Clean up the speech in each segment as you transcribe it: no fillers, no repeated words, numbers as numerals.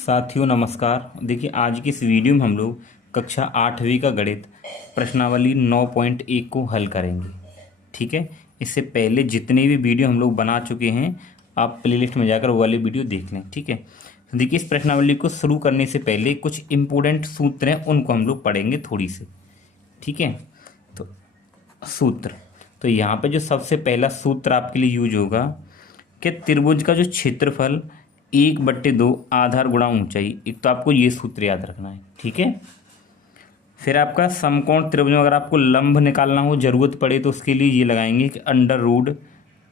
साथियों नमस्कार। देखिए आज की इस वीडियो में हम लोग कक्षा 8वीं का गणित प्रश्नावली 9.1 को हल करेंगे। ठीक है, इससे पहले जितने भी वीडियो हम लोग बना चुके हैं आप प्लेलिस्ट में जाकर वो वाली वीडियो देख लें। ठीक है, तो देखिए इस प्रश्नावली को शुरू करने से पहले कुछ इम्पोर्टेंट सूत्र हैं उनको हम लोग पढ़ेंगे थोड़ी से। ठीक है, तो सूत्र, तो यहाँ पे जो सबसे पहला सूत्र आपके लिए यूज होगा कि त्रिभुज का जो क्षेत्रफल 1/2 आधार गुणा ऊंचाई। एक तो आपको ये सूत्र याद रखना है। ठीक है, फिर आपका समकोण त्रिभुज में अगर आपको लंब निकालना हो, जरूरत पड़े तो उसके लिए ये लगाएंगे कि अंडर रूट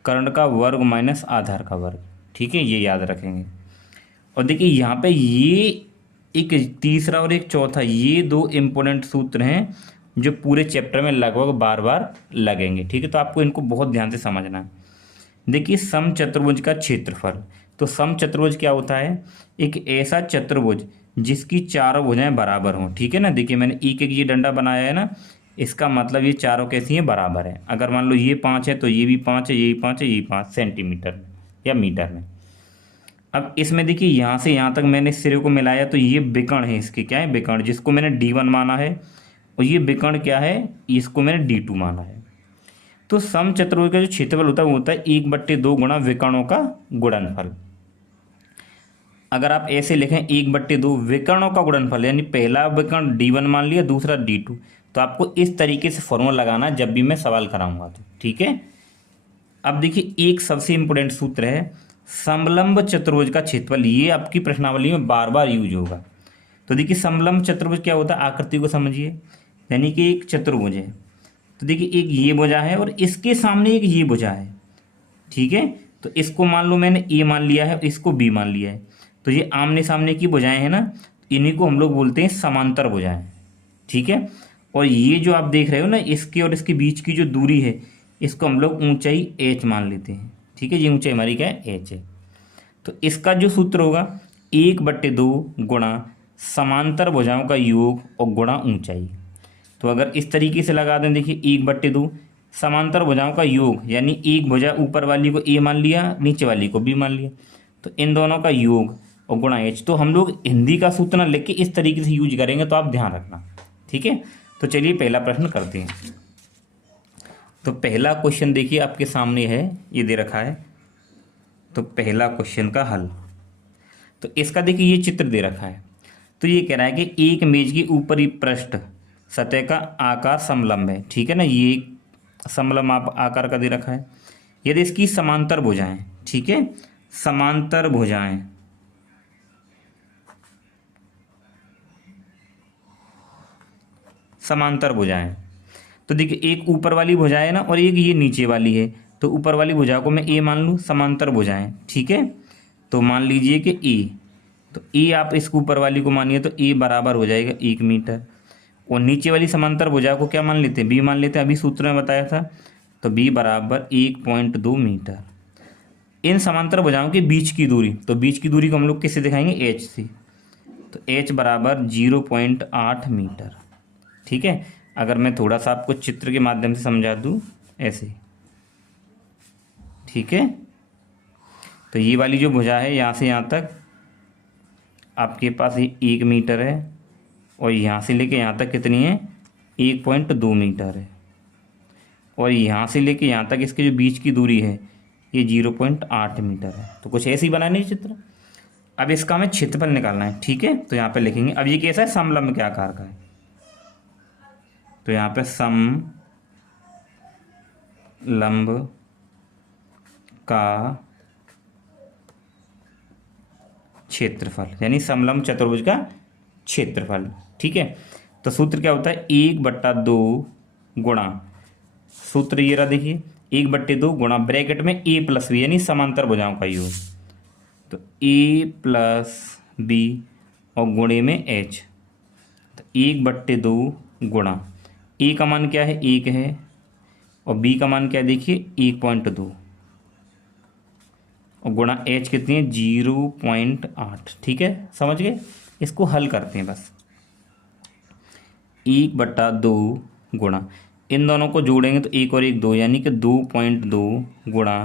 कर्ण का वर्ग माइनस आधार का वर्ग। ठीक है, ये याद रखेंगे। और देखिए यहाँ पे ये एक तीसरा और एक चौथा, ये दो इम्पोर्टेंट सूत्र हैं जो पूरे चैप्टर में लगभग बार बार लगेंगे। ठीक है, तो आपको इनको बहुत ध्यान से समझना है। देखिए समचतुर्भुज का क्षेत्रफल, तो समचतुर्भुज क्या होता है? एक ऐसा चतुर्भुज जिसकी चारों भुजाएं बराबर हों। ठीक है ना, देखिए मैंने एक एक ये डंडा बनाया है ना, इसका मतलब ये चारों कैसी हैं? बराबर है। अगर मान लो ये 5 है तो ये भी 5 है, ये भी 5 है, ये भी 5 सेंटीमीटर में या मीटर में। अब इसमें देखिए यहाँ से यहाँ तक मैंने इस सिरे को मिलाया तो ये विकर्ण है, इसके क्या है? विकर्ण, जिसको मैंने D1 माना है, और ये विकर्ण क्या है? इसको मैंने D2 माना है। तो समचतुर्भुज का जो क्षेत्रफल होता है वो होता है 1/2 गुणा विकर्णों का गुणनफल। अगर आप ऐसे लिखें 1/2 विकर्णों का गुणनफल, यानी पहला विकर्ण D1 मान लिया, दूसरा D2, तो आपको इस तरीके से फॉर्मूला लगाना जब भी मैं सवाल कराऊंगा तो। ठीक है, अब देखिए एक सबसे इंपॉर्टेंट सूत्र है समलंब चतुर्भुज का क्षेत्रफल। ये आपकी प्रश्नावली में बार बार यूज होगा। तो देखिए समलंब चतुर्भुज क्या होता है? आकृति को समझिए, यानी कि एक चतुर्भुज है, तो देखिए एक ये भुजा है और इसके सामने एक ये भुजा है। ठीक है, तो इसको मान लो मैंने ए मान लिया है, इसको बी मान लिया है, तो ये आमने सामने की भुजाएं हैं ना, इन्हीं को हम लोग बोलते हैं समांतर भुजाएं। ठीक है, और ये जो आप देख रहे हो ना, इसके और इसके बीच की जो दूरी है, इसको हम लोग ऊंचाई एच मान लेते हैं। ठीक है, ये ऊंचाई हमारी क्या है? एच है। तो इसका जो सूत्र होगा 1/2 गुणा समांतर भुजाओं का योग और गुणा ऊंचाई। तो अगर इस तरीके से लगा दें, देखिए 1/2 समांतर भुजाओं का योग, यानी एक भुजा ऊपर वाली को ए मान लिया, नीचे वाली को बी मान लिया, तो इन दोनों का योग और गुणा एच। तो हम लोग हिंदी का सूत्र ना लिख के इस तरीके से यूज करेंगे, तो आप ध्यान रखना। ठीक है, तो चलिए पहला प्रश्न करते हैं। तो पहला क्वेश्चन देखिए आपके सामने है, ये दे रखा है। तो पहला क्वेश्चन का हल, तो इसका देखिए ये चित्र दे रखा है। तो ये कह रहा है कि एक मेज की ऊपरी पृष्ठ सतह का आकार समलंब है। ठीक है ना, ये समलंब आकार का दे रखा है। यदि इसकी समांतर भुजाएं, ठीक है, समांतर भुजाएं, समांतर भुजाएं, तो देखिए एक ऊपर वाली भुजा है ना, और एक ये नीचे वाली है। तो ऊपर वाली भुजा को मैं ए मान लूँ, समांतर भुजाएं। ठीक है, तो मान लीजिए कि ए, तो ए आप इसको ऊपर वाली को मानिए, तो ए बराबर हो जाएगा 1 मीटर। और नीचे वाली समांतर भुजा को क्या मान लेते हैं? बी मान लेते हैं, अभी सूत्र में बताया था। तो बी बराबर 1.2 मीटर। इन समांतर भुजाओं के बीच की दूरी, तो बीच की दूरी को हम लोग किससे दिखाएंगे? एच से। तो एच बराबर 0.8 मीटर। ठीक है, अगर मैं थोड़ा सा आपको चित्र के माध्यम से समझा दूँ ऐसे। ठीक है, तो ये वाली जो भुजा है यहाँ से यहाँ तक आपके पास ये 1 मीटर है, और यहाँ से लेके यहाँ तक कितनी है? 1.2 मीटर है। और यहाँ से लेके यहाँ तक इसके जो बीच की दूरी है ये 0.8 मीटर है। तो कुछ ऐसे ही बनाने चित्र। अब इसका हमें क्षेत्रफल निकालना है। ठीक है, तो यहाँ पे लिखेंगे, अब ये कैसा है? समलंब के आकार का है, तो यहाँ पे समलंब का क्षेत्रफल, यानी समलंब चतुर्भुज का क्षेत्रफल। ठीक है, तो सूत्र क्या होता है? 1/2 गुणा, सूत्र ये रहा देखिए, 1/2 गुणा ब्रैकेट में a प्लस बी, यानी समांतर भुजाओं का योग। तो a प्लस बी और गुणे में h, तो 1/2 गुणा a का मान क्या है? 1 है, और b का मान क्या है? देखिए 1.2, और गुणा h कितनी है? 0.8। ठीक है, समझ गए? इसको हल करते हैं बस। 1/2 गुणा, इन दोनों को जोड़ेंगे तो 1 और 1 2, यानी कि 2.2 गुणा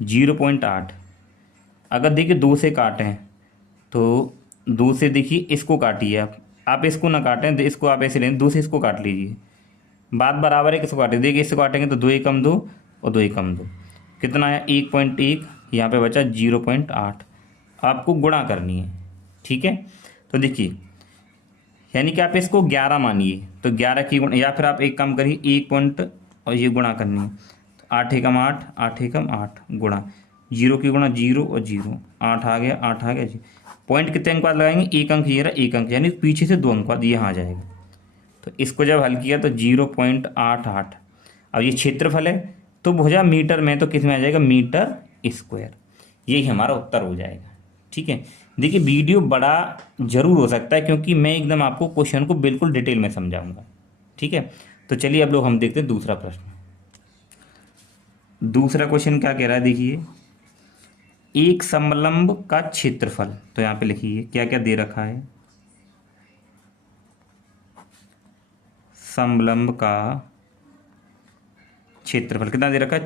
0.8। अगर देखिए 2 से काटें तो दो से देखिए इसको काटिए आप इसको ना काटें, तो इसको आप ऐसे लें, दो से इसको काट लीजिए, बात बराबर है, किसको काटे, देखिए इसको काटेंगे तो 2 एकम 2 और 2 एकम 2, कितना आया 1.1, यहाँ पे बचा 0.8, आपको गुणा करनी है। ठीक है, तो देखिए यानी कि आप इसको 11 मानिए, तो 11 की गुणा, या फिर आप एक काम करिए 1 पॉइंट और ये गुणा करनी है, तो 8 एकम 8, 8 एकम 8 गुणा, 0 की गुणा 0 और 0, 8 आ गया, 8 आ गया जी। पॉइंट कितने अंक बाद लगाएंगे, एक अंक ये रहा, एक अंक, यानी पीछे से 2 अंक बाद यहाँ आ जाएगा। तो इसको जब हल किया तो 0.88। अब ये क्षेत्रफल है तो भुजा मीटर में, तो किस में आ जाएगा, मीटर स्क्वायर, यही हमारा उत्तर हो जाएगा। ठीक है, देखिए वीडियो बड़ा जरूर हो सकता है क्योंकि मैं एकदम आपको क्वेश्चन को बिल्कुल डिटेल में समझाऊंगा। ठीक है, तो चलिए अब लोग हम देखते हैं दूसरा प्रश्न। दूसरा क्वेश्चन क्या कह रहा है, देखिए एक समलंब का क्षेत्रफल, तो यहाँ पे लिखिए क्या क्या दे रखा है, समलंब का क्षेत्रफल कितना दे रखा है,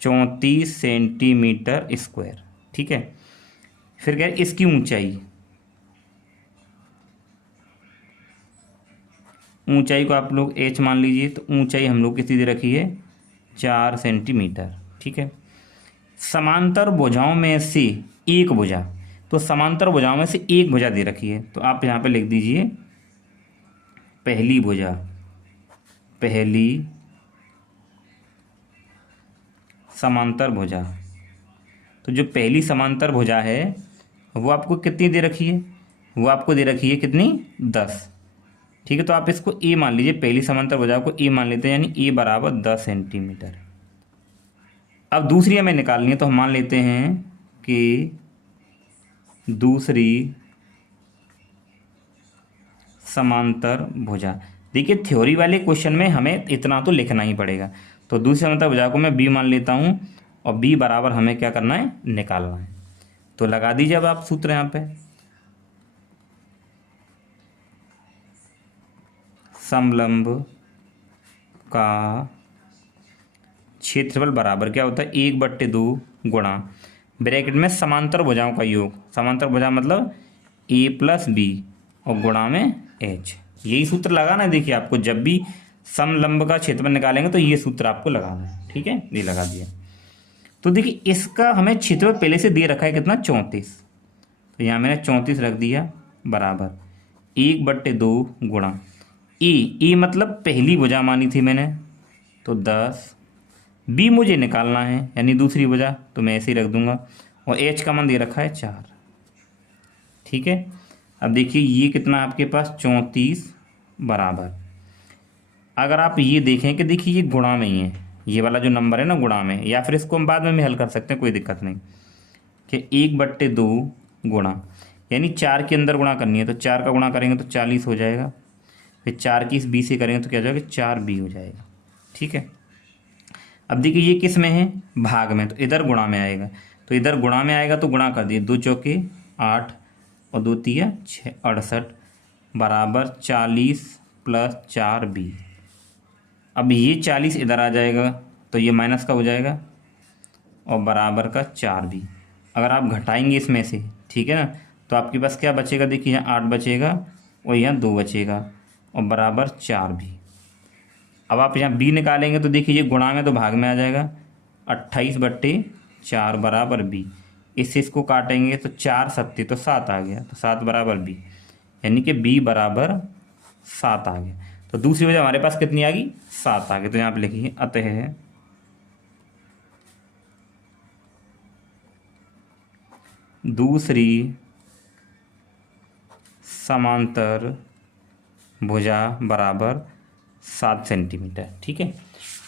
34 सेंटीमीटर स्क्वायर। ठीक है, फिर क्या है, इसकी ऊंचाई को आप लोग h मान लीजिए, तो ऊंचाई हम लोग कितनी दे रखी है, 4 सेंटीमीटर। ठीक है, समांतर भुजाओं में से एक भुजा, तो समांतर भुजाओं में से एक भुजा दे रखी है, तो आप यहाँ पे लिख दीजिए पहली भुजा, पहली समांतर भुजा। तो जो पहली समांतर भुजा है वो आपको कितनी दे रखी है, वो आपको दे रखी है कितनी, 10। ठीक है, तो आप इसको ए मान लीजिए, पहली समांतर भुजा को ए मान लेते हैं, यानी ए बराबर 10 सेंटीमीटर। अब दूसरी हमें निकालनी है, तो हम मान लेते हैं कि दूसरी समांतर भुजा, देखिए थ्योरी वाले क्वेश्चन में हमें इतना तो लिखना ही पड़ेगा, तो दूसरी समांतर भुजा को मैं बी मान लेता हूँ, और बी बराबर हमें क्या करना है, निकालना है। तो लगा दीजिए अब आप सूत्र यहाँ पे, समलंब का क्षेत्रफल बराबर क्या होता है, 1/2 गुणा, ब्रैकेट में समांतर भुजाओं का योग, समांतर भुजा मतलब a प्लस बी और गुणा में h, यही सूत्र लगाना है। देखिए आपको जब भी समलंब का क्षेत्रफल निकालेंगे तो ये सूत्र आपको लगाना है। ठीक है, ये लगा दिया। तो देखिए इसका हमें क्षेत्रफल पहले से दे रखा है कितना, 34, तो यहाँ मैंने 34 रख दिया, बराबर 1/2 गुणा ए मतलब पहली भुजा मानी थी मैंने, तो 10, बी मुझे निकालना है यानी दूसरी भुजा, तो मैं ऐसे ही रख दूंगा, और एच का मान दे रखा है 4। ठीक है, अब देखिए ये कितना आपके पास, 34 बराबर, अगर आप ये देखें कि देखिए ये गुणा में ही है, ये वाला जो नंबर है ना गुणा में, या फिर इसको हम बाद में भी हल कर सकते हैं, कोई दिक्कत नहीं, कि 1/2 गुणा, यानी 4 के अंदर गुणा करनी है, तो 4 का गुणा करेंगे तो 40 हो जाएगा, फिर 4 की इस बी से करेंगे तो क्या हो जाएगा, 4b हो जाएगा। ठीक है, अब देखिए ये किस में है, भाग में, तो इधर गुणा में आएगा, तो इधर गुणा में आएगा तो गुणा कर दिए, 2 चौके 8 और 2 तिया 6, 68 बराबर 40 + 4b। अब ये 40 इधर आ जाएगा तो ये माइनस का हो जाएगा, और बराबर का 4b। अगर आप घटाएंगे इसमें से, ठीक है ना, तो आपके पास क्या बचेगा, देखिए यहाँ 8 बचेगा और यहाँ 2 बचेगा, और बराबर 4b। अब आप यहाँ b निकालेंगे तो देखिए ये गुणा में तो भाग में आ जाएगा, 28/4 बराबर b, इससे इसको काटेंगे तो 4 7 तो 7 आ गया, तो 7 बराबर b, यानी कि b बराबर 7 आ गया। तो दूसरी वजह हमारे पास कितनी आ गई, 7 आ गई, तो यहाँ पे लिखिए अतः दूसरी समांतर भुजा बराबर 7 सेंटीमीटर। ठीक है,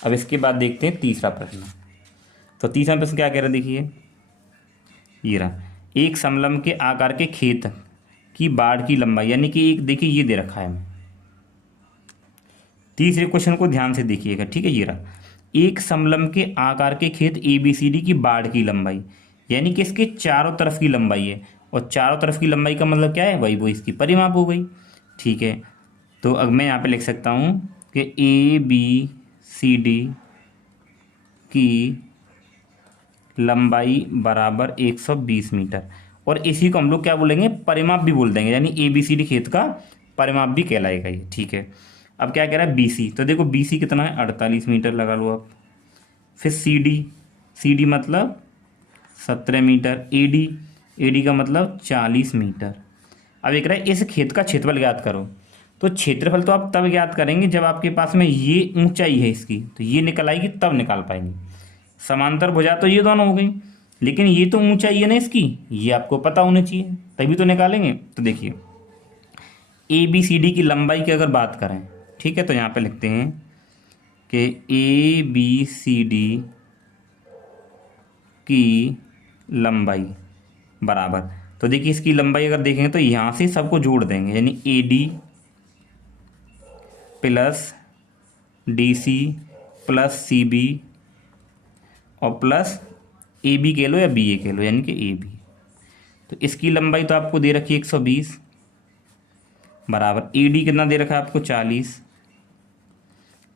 अब इसके बाद देखते हैं तीसरा प्रश्न। तो तीसरा प्रश्न क्या कह रहा है, देखिए ये रहा, एक समलंब के आकार के खेत की बाड़ की लंबाई, यानी कि एक, देखिए ये दे रखा है हमें, तीसरे क्वेश्चन को ध्यान से देखिएगा। ठीक है, ये रहा, एक समलंब के आकार के खेत ABCD की बाड़ की लंबाई, यानी कि इसके चारों तरफ की लंबाई है, और चारों तरफ की लंबाई का मतलब क्या है, वही वो इसकी परिमाप हो गई। ठीक है, तो अब मैं यहाँ पे लिख सकता हूँ कि ABCD की लंबाई बराबर 120 मीटर, और इसी को हम लोग क्या बोलेंगे, परिमाप भी बोल देंगे, यानी ABCD खेत का परिमाप भी कहलाएगा ये। ठीक है, अब क्या कह रहा है BC, तो देखो BC कितना है 48 मीटर लगा लो आप। फिर CD मतलब 17 मीटर। AD का मतलब 40 मीटर। अब एक रहा है इस खेत का क्षेत्रफल ज्ञात करो। तो क्षेत्रफल तो आप तब ज्ञात करेंगे जब आपके पास में ये ऊंचाई है इसकी, तो ये निकल आएगी तब निकाल पाएंगे। समांतर भुजा तो ये दोनों हो गई, लेकिन ये तो ऊंचाई है ना इसकी, ये आपको पता होना चाहिए तभी तो निकालेंगे। तो देखिए ABCD की लंबाई की अगर बात करें, ठीक है, तो यहाँ पे लिखते हैं कि ABCD की लंबाई बराबर, तो देखिए इसकी लंबाई अगर देखेंगे तो यहाँ से सबको जोड़ देंगे, यानी AD plus DC plus CB और प्लस AB कह लो या BA कह लो, यानी कि AB। तो इसकी लंबाई तो आपको दे रखी है 120 बराबर AD कितना दे रखा है आपको 40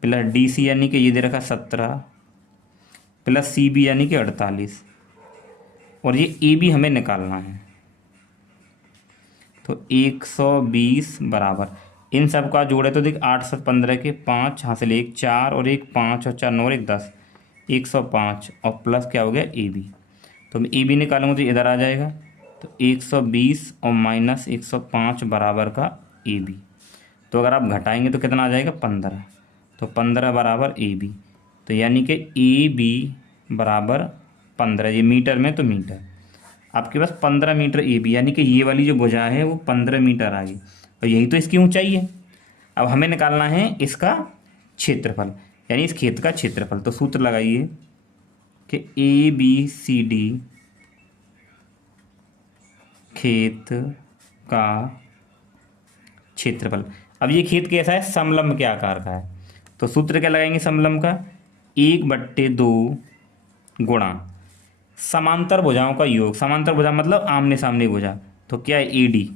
प्लस DC यानी कि ये दे रखा 17 प्लस CB यानी कि 48 और ये AB हमें निकालना है। तो 120 बराबर इन सब का जोड़े तो देख 8 7 15 के 5 हासिल 1 4 और 1 5 और 4 9 और 1 10 105 और प्लस क्या हो गया AB। तो मैं AB निकालूंगा तो इधर आ जाएगा, तो 120 और माइनस 105 बराबर का AB। तो अगर आप घटाएंगे तो कितना आ जाएगा 15, तो 15 बराबर AB। तो यानी कि AB बराबर 15, ये मीटर में तो मीटर आपके पास 15 मीटर AB, यानी कि ये वाली जो भुजा है वो 15 मीटर आ गई और यही तो इसकी ऊंचाई है। अब हमें निकालना है इसका क्षेत्रफल, यानी इस खेत का क्षेत्रफल। तो सूत्र लगाइए कि ABCD खेत का क्षेत्रफल। अब ये खेत कैसा है, समलंब के आकार का है, तो सूत्र क्या लगाएंगे समलंब का, 1/2 गुणा समांतर भुजाओं का योग। समांतर भुजा मतलब आमने सामने भुजा, तो क्या है AD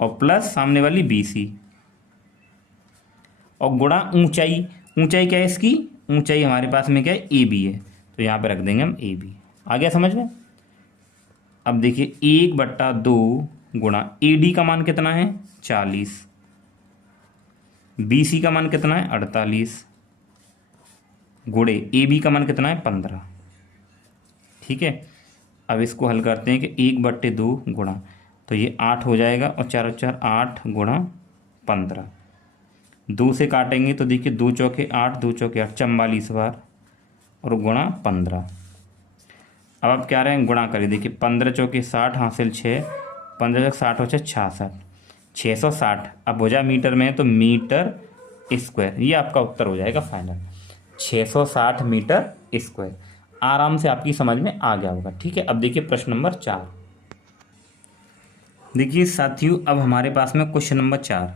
और प्लस सामने वाली BC और गुणा ऊंचाई। ऊंचाई क्या है इसकी, ऊंचाई हमारे पास में क्या है AB है, तो यहाँ पे रख देंगे हम AB। आ गया समझ में। अब देखिए 1/2 गुणा AD का मान कितना है 40, BC का मान कितना है 48 गुणे AB का मान कितना है 15। ठीक है, अब इसको हल करते हैं कि 1/2 गुणा, तो ये 8 हो जाएगा और 4 और 4 8 गुणा 15। 2 से काटेंगे तो देखिए 2 चौके 8 2 चौके 8 44 बार और गुणा 15। अब आप क्या रहे हैं गुणा करिए, देखिए 15 चौके 60 हासिल 6 15 चौके 60 हो 66 660। अब भुजा मीटर में है तो मीटर स्क्वायर, ये आपका उत्तर हो जाएगा फाइनल 660 मीटर स्क्वायर। आराम से आपकी समझ में आ गया होगा। ठीक है, अब देखिए प्रश्न नंबर 4। देखिए साथियों, अब हमारे पास में क्वेश्चन नंबर 4,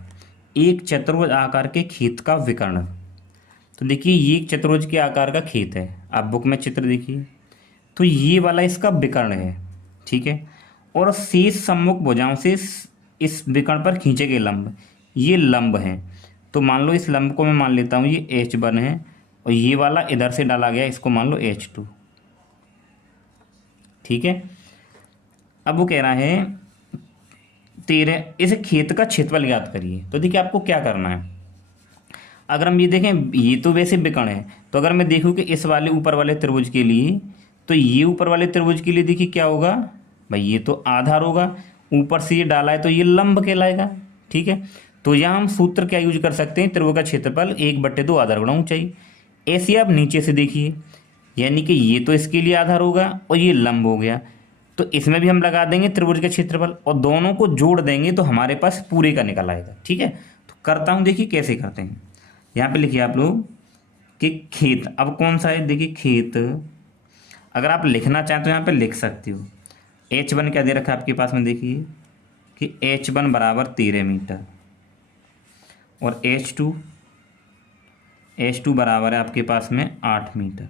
एक चतुर्भुज आकार के खेत का विकर्ण। तो देखिए ये एक चतुर्भुज के आकार का खेत है, आप बुक में चित्र देखिए, तो ये वाला इसका विकर्ण है। ठीक है, और शेष सम्मुख भुजाओं से इस विकर्ण पर खींचे गए लंब ये लंब हैं। तो मान लो इस लंब को मैं मान लेता हूँ ये H1 है और ये वाला इधर से डाला गया, इसको मान लो H2। ठीक है, अब वो कह रहा है 13 इस खेत का क्षेत्रफल ज्ञात करिए। तो देखिए आपको क्या करना है, अगर हम ये देखें ये तो वैसे विकर्ण है, तो अगर मैं देखूँ कि इस वाले ऊपर वाले त्रिभुज के लिए, तो ये ऊपर वाले त्रिभुज के लिए देखिए क्या होगा भाई, ये तो आधार होगा, ऊपर से ये डाला है तो ये लंब कहलाएगा। ठीक है, तो यहाँ हम सूत्र क्या यूज कर सकते हैं, त्रिभुज का क्षेत्रफल 1/2 आधार गुणा ऊंचाई। ऐसे आप नीचे से देखिए, यानी कि ये तो इसके लिए आधार होगा और ये लंब हो गया, तो इसमें भी हम लगा देंगे त्रिभुज का क्षेत्रफल और दोनों को जोड़ देंगे तो हमारे पास पूरे का निकल आएगा। ठीक है, तो करता हूँ, देखिए कैसे करते हैं। यहाँ पे लिखिए आप लोग कि खेत, अब कौन सा है, देखिए खेत अगर आप लिखना चाहें तो यहाँ पे लिख सकते हो। H1 क्या दे रखा है आपके पास में, देखिए कि H1 बराबर 13 मीटर और H2 बराबर है आपके पास में 8 मीटर।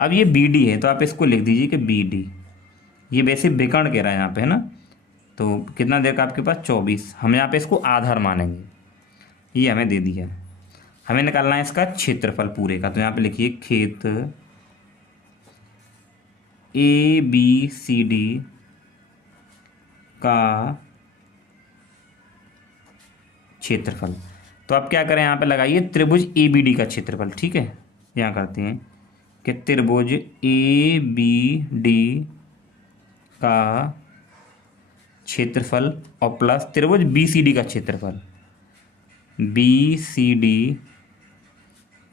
अब ये BD है तो आप इसको लिख दीजिए कि BD, ये वैसे विकर्ण कह रहा है यहाँ पे है ना, तो कितना देर का आपके पास 24, हम यहाँ पे इसको आधार मानेंगे, ये हमें दे दिया। हमें निकालना है इसका क्षेत्रफल पूरे का, तो यहाँ पे लिखिए खेत ए बी सी डी का क्षेत्रफल। तो आप क्या करें, यहाँ पे लगाइए त्रिभुज ए बी डी का क्षेत्रफल। ठीक है, यहाँ करते हैं कि त्रिभुज ए बी डी का क्षेत्रफल और प्लस त्रिभुज बी सी डी का क्षेत्रफल, बी सी डी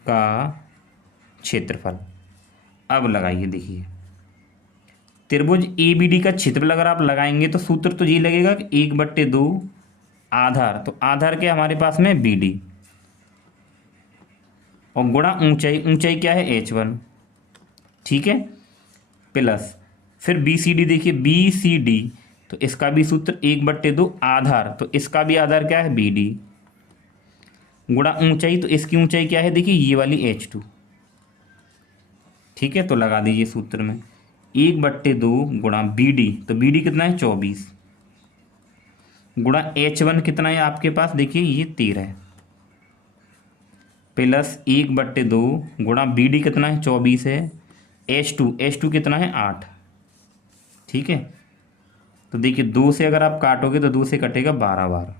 का क्षेत्रफल। अब लगाइए, देखिए त्रिभुज ए बी डी का क्षेत्रफल अगर आप लगाएंगे तो सूत्र तो ये लगेगा कि 1/2 आधार, तो आधार के हमारे पास में बी डी और गुणा ऊंचाई, ऊंचाई क्या है h1। ठीक है, प्लस फिर बी सी डी, देखिए बी सी डी तो इसका भी सूत्र 1/2 आधार, तो इसका भी आधार क्या है बी डी, गुणा ऊंचाई, तो इसकी ऊंचाई क्या है देखिए ये वाली h2। ठीक है, तो लगा दीजिए सूत्र में 1/2 गुणा बी डी, तो बी डी कितना है 24, गुणा h1 कितना है आपके पास देखिए ये 13, प्लस 1/2 गुणा बी डी कितना है 24 है, h2 कितना है 8। ठीक है, तो देखिए 2 से अगर आप काटोगे तो 2 से कटेगा 12 बार,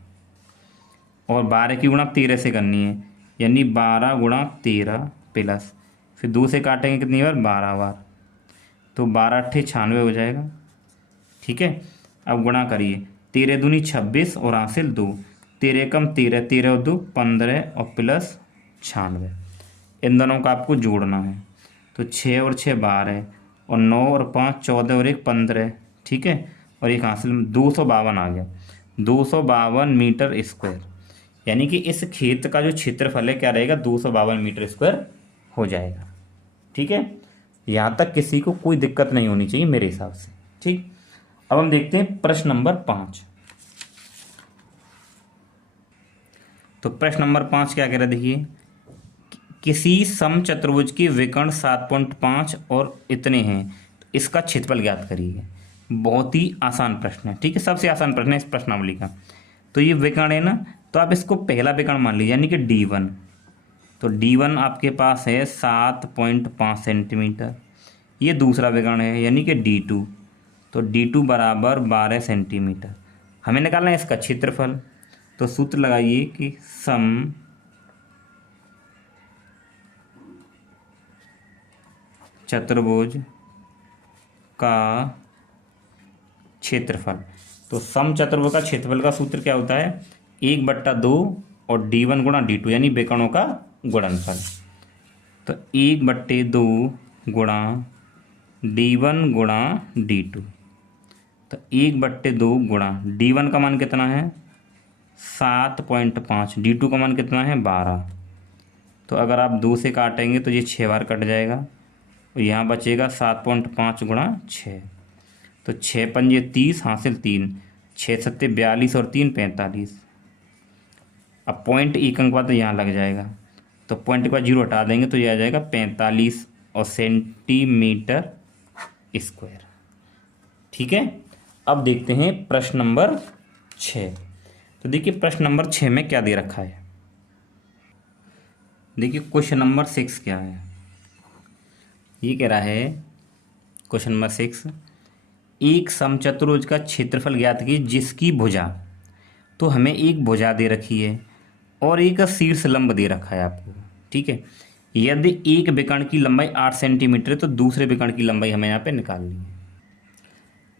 और 12 की गुणा 13 से करनी है, यानी 12 गुणा 13 प्लस फिर 2 से काटेंगे कितनी बार 12 बार, तो 12 अट्ठे 96 हो जाएगा। ठीक है, अब गुणा करिए, 13 दूनी 26 और हासिल 2, 13 कम 13, 13 और 2 15 और प्लस 96, इन दोनों का आपको जोड़ना है, तो 6 और 6 12 और 9 और 5 14 और 1 15। ठीक है, और एक हासिल 252 आ गया, 252 मीटर स्क्वायर, यानी कि इस खेत का जो क्षेत्रफल है क्या रहेगा 252 मीटर स्क्वायर हो जाएगा। ठीक है, यहाँ तक किसी को कोई दिक्कत नहीं होनी चाहिए मेरे हिसाब से। ठीक, अब हम देखते हैं प्रश्न नंबर 5। तो प्रश्न नंबर 5 क्या कह रहा है देखिए, किसी समचतुर्भुज के विकर्ण 7.5 और इतने हैं, तो इसका क्षेत्रफल ज्ञात करिए। बहुत ही आसान प्रश्न है। ठीक है, सबसे आसान प्रश्न है इस प्रश्नावली का। तो ये विकर्ण है ना, तो आप इसको पहला विकर्ण मान लीजिए, यानी कि D1। तो D1 आपके पास है 7.5 सेंटीमीटर। ये दूसरा विकर्ण है यानी कि D2, तो D2 बराबर 12 सेंटीमीटर। हमें निकालना है इसका क्षेत्रफल, तो सूत्र लगाइए कि सम चतुर्भुज का क्षेत्रफल। तो सम चतुर्भुज का क्षेत्रफल का सूत्र क्या होता है 1/2 और D1 गुणा D2, यानी विकर्णों का गुणनफल। तो 1/2 गुणा D1 गुणा D2, तो 1/2 गुणा D1 का मान कितना है 7.5, D2 का मान कितना है 12। तो अगर आप 2 से काटेंगे तो ये 6 बार कट जाएगा, और यहाँ बचेगा 7.5 गुणा 6, तो 6 पंजे 30 हासिल 3, 6 सत्ते 42 और 3 45। अब पॉइंट एक अंक बाद तो यहाँ लग जाएगा, तो पॉइंट के बाद 0 हटा देंगे तो ये आ जाएगा 45 और सेंटीमीटर स्क्वायर। ठीक है, अब देखते हैं प्रश्न नंबर 6। तो देखिए प्रश्न नंबर 6 में क्या दे रखा है, देखिए क्वेश्चन नंबर 6 क्या है। ये कह रहा है क्वेश्चन नंबर 6, एक समचतुर्भुज का क्षेत्रफल ज्ञात कीजिए जिसकी भुजा, तो हमें एक भुजा दे रखी है और एक शीर्ष लंब दे रखा है आपको। ठीक है, यदि एक विकर्ण की लंबाई 8 सेंटीमीटर है तो दूसरे विकर्ण की लंबाई हमें यहाँ पे निकालनी है।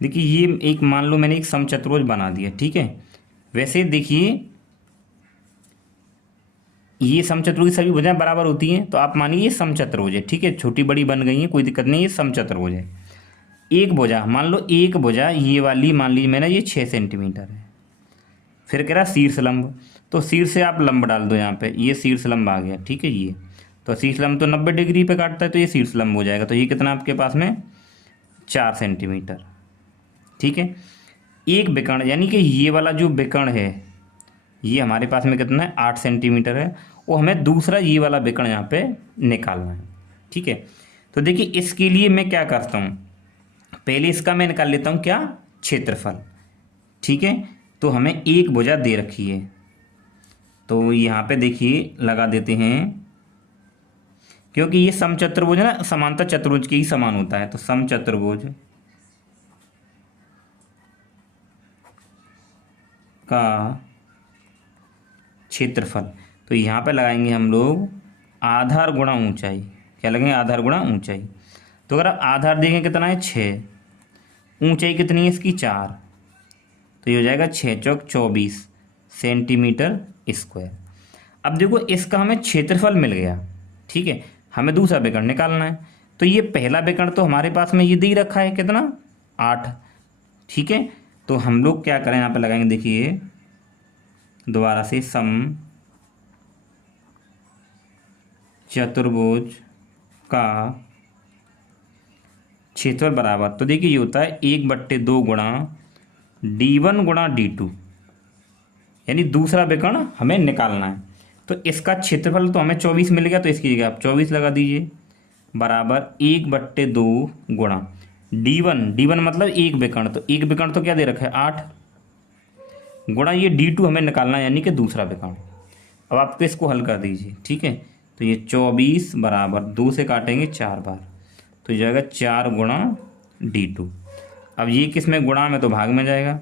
देखिए ये एक मान लो मैंने एक समचतुर्भुज बना दिया। ठीक है, वैसे देखिए ये समचतुर्भुज सभी भुजाएं बराबर होती हैं, तो आप मानिए ये समचतुर्भुज है। ठीक है, छोटी बड़ी बन गई है, कोई दिक्कत नहीं, ये समचतुर्भुज है। एक भुजा मान लो, एक भुजा ये वाली मान लीजिए मैंने ये 6 सेंटीमीटर है। फिर कह रहा शीर्ष लंब, तो शीर्ष से आप लंब डाल दो यहाँ पे, ये शीर्ष लंब आ गया। ठीक है, ये तो शीर्ष लंब तो 90 डिग्री पे काटता है, तो ये शीर्ष लंब हो जाएगा। तो ये कितना आपके पास में 4 सेंटीमीटर। ठीक है, एक विकर्ण यानी कि ये वाला जो विकर्ण है ये हमारे पास में कितना है 8 सेंटीमीटर है, वो हमें दूसरा ये वाला विकर्ण यहाँ पे निकालना है। ठीक है, तो देखिए इसके लिए मैं क्या करता हूँ, पहले इसका मैं निकाल लेता हूँ क्या क्षेत्रफल। ठीक है, तो हमें एक भुजा दे रखी है, तो यहाँ पे देखिए लगा देते हैं क्योंकि ये समचतुर्भुज है ना, समांतर चतुर्भुज के ही समान होता है। तो समचतुर्भुज का क्षेत्रफल, तो यहाँ पे लगाएंगे हम लोग आधार गुणा ऊंचाई। क्या लगेंगे? आधार गुणा ऊंचाई। तो अगर आप आधार देखें कितना है 6, ऊंचाई कितनी है इसकी 4, तो ये हो जाएगा 6 चौक 24 सेंटीमीटर स्क्वायर। अब देखो इसका हमें क्षेत्रफल मिल गया, ठीक है, हमें दूसरा विकर्ण निकालना है। तो ये पहला विकर्ण तो हमारे पास में ये दे ही रखा है कितना, 8, ठीक है। तो हम लोग क्या करें, यहाँ पे लगाएंगे, देखिए दोबारा से सम चतुर्भुज का क्षेत्रफल बराबर, तो देखिए ये होता है 1/2 गुणा D1 गुणा D2, यानी दूसरा विकर्ण हमें निकालना है। तो इसका क्षेत्रफल तो हमें 24 मिल गया, तो इसकी जगह आप 24 लगा दीजिए, बराबर 1/2 गुणा D1 मतलब एक विकर्ण, तो एक विकर्ण तो क्या दे रखा है 8, गुणा ये D2 हमें निकालना है, यानी कि दूसरा विकर्ण। अब आप इसको हल कर दीजिए, ठीक है। तो ये 24 बराबर 2 से काटेंगे 4 बार, तो ये जाएगा 4 गुणा D2। अब ये किस में गुणा में, तो भाग में जाएगा,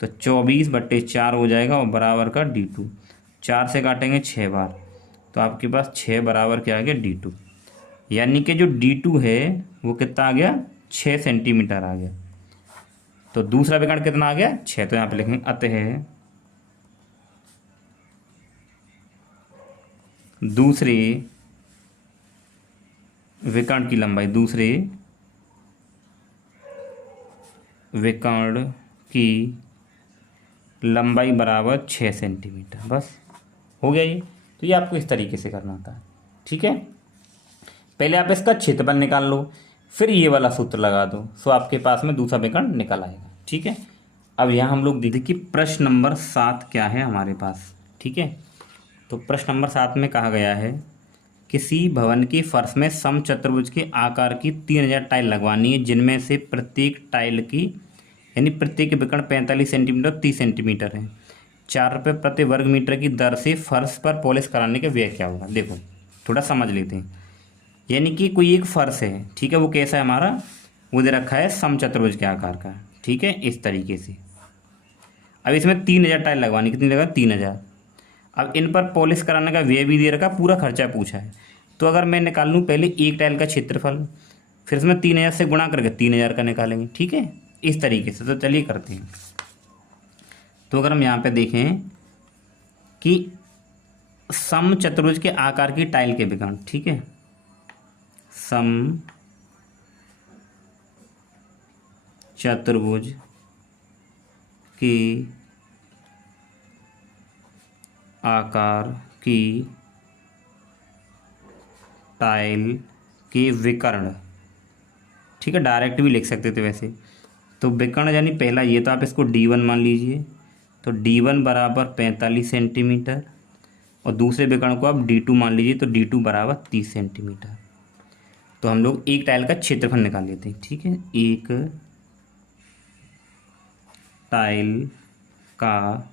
तो 24/4 हो जाएगा और बराबर का D2। 4 से काटेंगे 6 बार, तो आपके पास 6 बराबर क्या आ गया D2, यानी कि जो D2 है वो कितना आ गया 6 सेंटीमीटर आ गया। तो दूसरा विकर्ण कितना आ गया 6, तो यहाँ पे लिखेंगे अतः दूसरे विकर्ण की लंबाई, दूसरे विकर्ण की लंबाई बराबर 6 सेंटीमीटर। बस हो गया ये। तो ये आपको इस तरीके से करना था, ठीक है। पहले आप इसका क्षेत्रफल निकाल लो, फिर ये वाला सूत्र लगा दो, सो आपके पास में दूसरा विकर्ण निकल आएगा, ठीक है। अब यहाँ हम लोग देखिए प्रश्न नंबर 7 क्या है हमारे पास, ठीक है। तो प्रश्न नंबर 7 में कहा गया है किसी भवन के फर्श में समचतुर्भुज के आकार की 3000 टाइल लगवानी है, जिनमें से प्रत्येक टाइल की यानी प्रत्येक विकर्ण 45 सेंटीमीटर 30 सेंटीमीटर है। 4 रुपये प्रति वर्ग मीटर की दर से फर्श पर पॉलिश कराने का व्यय क्या होगा। देखो थोड़ा समझ लेते हैं, यानी कि कोई एक फर्श है, ठीक है, वो कैसा है हमारा, वो दे रखा है समचतुर्भुज के आकार का, ठीक है, इस तरीके से। अब इसमें 3000 टाइल लगवानी, कितनी लगा 3000। अब इन पर पॉलिश कराने का व्यय भी दे रखा, पूरा खर्चा पूछा है। तो अगर मैं निकाल लूँ पहले एक टाइल का क्षेत्रफल, फिर इसमें 3000 से गुणा करके 3000 का निकालेंगे, ठीक है, इस तरीके से। तो चलिए करते हैं। तो अगर हम यहाँ पे देखें कि समचतुर्भुज के आकार की टाइल के विकर्ण, ठीक है, सम चतुर्भुज की आकार की टाइल के विकर्ण, ठीक है, डायरेक्ट भी लिख सकते थे वैसे। तो विकर्ण यानी पहला ये, तो आप इसको D1 मान लीजिए, तो D1 बराबर 45 सेंटीमीटर, और दूसरे विकर्ण को आप D2 मान लीजिए, तो D2 बराबर 30 सेंटीमीटर। तो हम लोग एक टाइल का क्षेत्रफल निकाल लेते हैं, ठीक है। एक टाइल का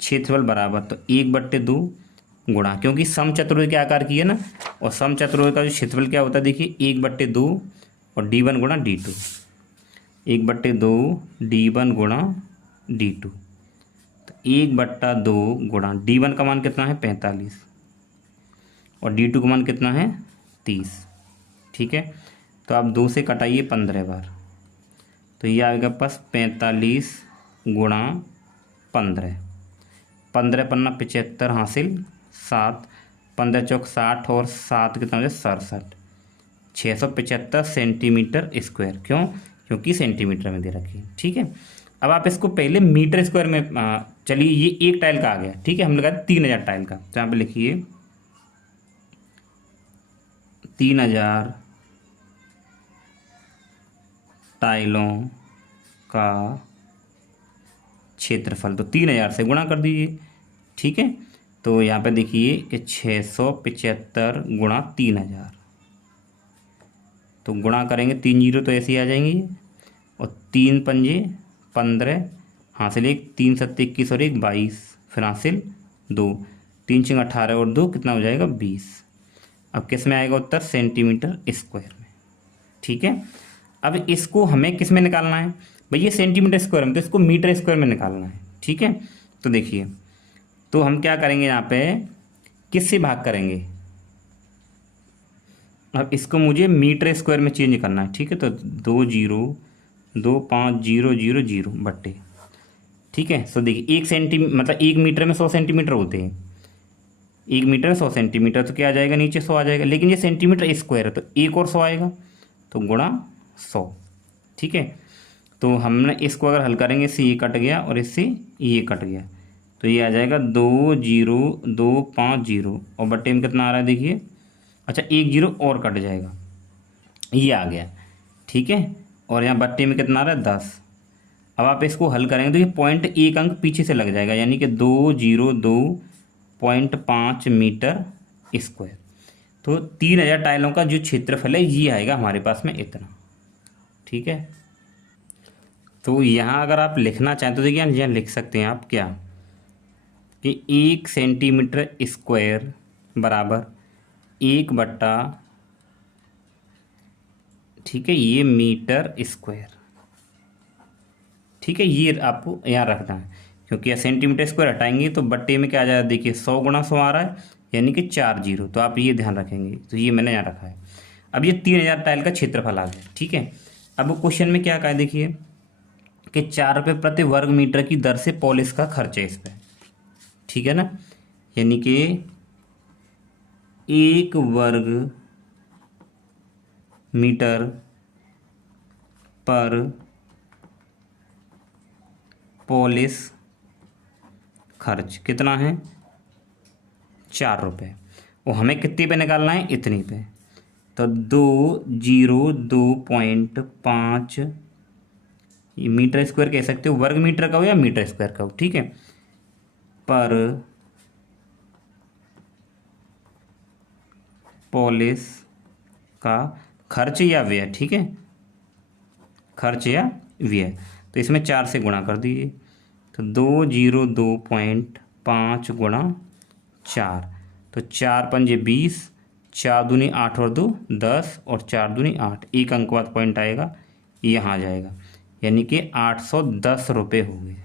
क्षेत्रफल बराबर, तो 1/2 गुणा, क्योंकि समचतुर्भुज के आकार की है ना, और समचतुर्भुज का जो क्षेत्रफल क्या होता है देखिए 1/2 और D1 गुणा D2, 1/2 D1 गुणा D2, तो 1/2 गुणा D1 का मान कितना है 45 और D2 का मान कितना है 30, ठीक है। तो आप 2 से कटाइए 15 बार, तो ये आएगा पास 45 गुणा 15, 15 पन्ना 75 हासिल 7, 15 चौक 60 और 7 कितना हो जाए 67, 675 सेंटीमीटर स्क्वायर। क्यों? क्योंकि सेंटीमीटर में दे रखी है, ठीक है। अब आप इसको पहले मीटर स्क्वायर में, चलिए ये एक टाइल का आ गया, ठीक है, हम लगा 3000 टाइल का, तो यहाँ पे लिखिए 3000 टाइलों का क्षेत्रफल, तो 3000 से गुणा कर दीजिए, ठीक है। तो यहाँ पे देखिए कि 675 गुणा 3000, तो गुणा करेंगे 3 जीरो तो ऐसे ही आ जाएंगे, और 3 पंजे 15 हासिल 1, 3 सत्ते 21 और 1 22, फिर हासिल 2, 3 6 18 और 2 कितना हो जाएगा 20। अब किस में आएगा उत्तर? सेंटीमीटर स्क्वायर में। ठीक है, अब इसको हमें किस में निकालना है भाई? ये सेंटीमीटर स्क्वायर में, तो इसको मीटर स्क्वायर में निकालना है। ठीक है, तो देखिए, तो हम क्या करेंगे यहाँ पे, किससे भाग करेंगे? अब इसको मुझे मीटर स्क्वायर में चेंज करना है। ठीक है, तो 2 0 2 5 0 0 0 बट्टे, ठीक है। सो देखिए 1 सेंटीमीटर मतलब 1 मीटर में 100 सेंटीमीटर होते हैं। 1 मीटर में 100 सेंटीमीटर, तो क्या आ जाएगा? नीचे 100 आ जाएगा, लेकिन ये सेंटीमीटर स्क्वायर है तो एक और 100 आएगा, तो गुणा 100। ठीक है, तो हमने इसको अगर हल करेंगे, इससे ये कट गया और इससे ये कट गया, तो ये आ जाएगा 2 0 2 5 0, और बट्टे में कितना आ रहा है देखिए, अच्छा 1 0 और कट जाएगा, ये आ गया। ठीक है, और यहाँ बट्टे में कितना आ रहा है? 10। अब आप इसको हल करेंगे तो ये पॉइंट एक अंक पीछे से लग जाएगा, यानी कि 202.5 मीटर स्क्वायर। तो 3000 टाइलों का जो क्षेत्रफल है ये आएगा हमारे पास में इतना। ठीक है, तो यहाँ अगर आप लिखना चाहें तो देखिए यहाँ लिख सकते हैं आप क्या, कि 1 सेंटीमीटर स्क्वायर बराबर 1/, ठीक है, ये मीटर स्क्वायर। ठीक है, ये आपको यहाँ रखना है, क्योंकि यह सेंटीमीटर स्क्वायर हटाएंगे तो बट्टे में क्या आ जाएगा देखिए, 100 गुणा 100 आ रहा है, यानी कि 4 0, तो आप ये ध्यान रखेंगे। तो ये मैंने यहाँ रखा है। अब ये 3000 टाइल का क्षेत्रफल आ गया। ठीक है, अब क्वेश्चन में क्या कहा है देखिए, कि 4 रुपये प्रति वर्ग मीटर की दर से पॉलिश का खर्च है इस पर। ठीक है ना, यानी कि 1 वर्ग मीटर पर पॉलिश खर्च कितना है? 4 रुपये, और हमें कितने पे निकालना है? इतनी पे। तो 202.5 मीटर स्क्वायर कह सकते हो, वर्ग मीटर का हो या मीटर स्क्वायर का हो। ठीक है, पर पॉलिश का खर्च या व्यय। ठीक है, खर्च या व्यय, तो इसमें 4 से गुणा कर दीजिए, तो 202.5 गुणा 4, तो 4 पंजे 20, 4 दूनी 8 और 2 10, और 4 दूनी 8, एक अंक बाद पॉइंट आएगा, यहाँ आ जाएगा, यानी कि 810 रुपये हो गए।